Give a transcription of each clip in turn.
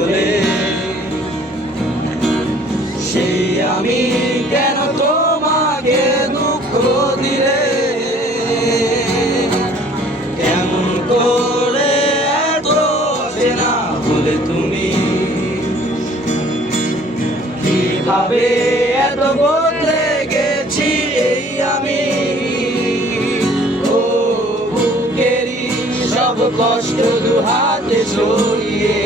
বলে সেই আমি কেন তোমাকে দুঃখ দিলে? কেমন করে এত চেনা হলে তুমি? কীভাবে এত বদলে গেছি এই আমি? ও বুকেরই সব কষ্ট দু হাতে ছড়িয়ে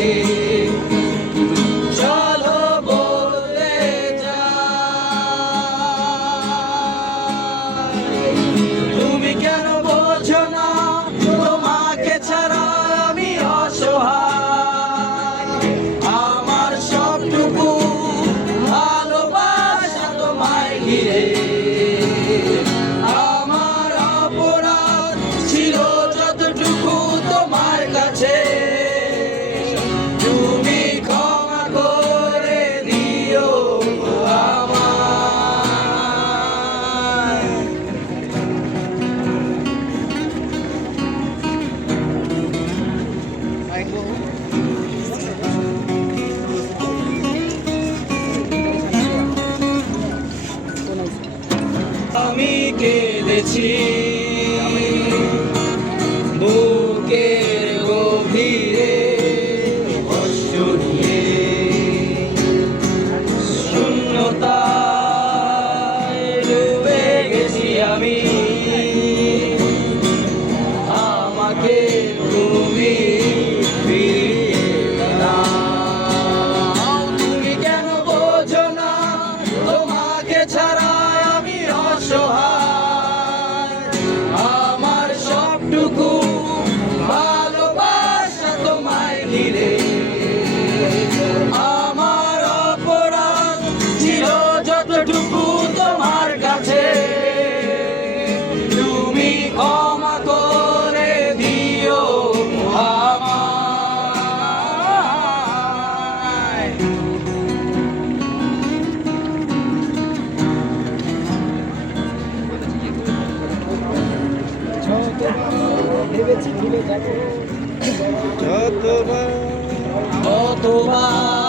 caminos. যতবার যতবার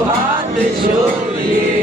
হাত সরিয়ে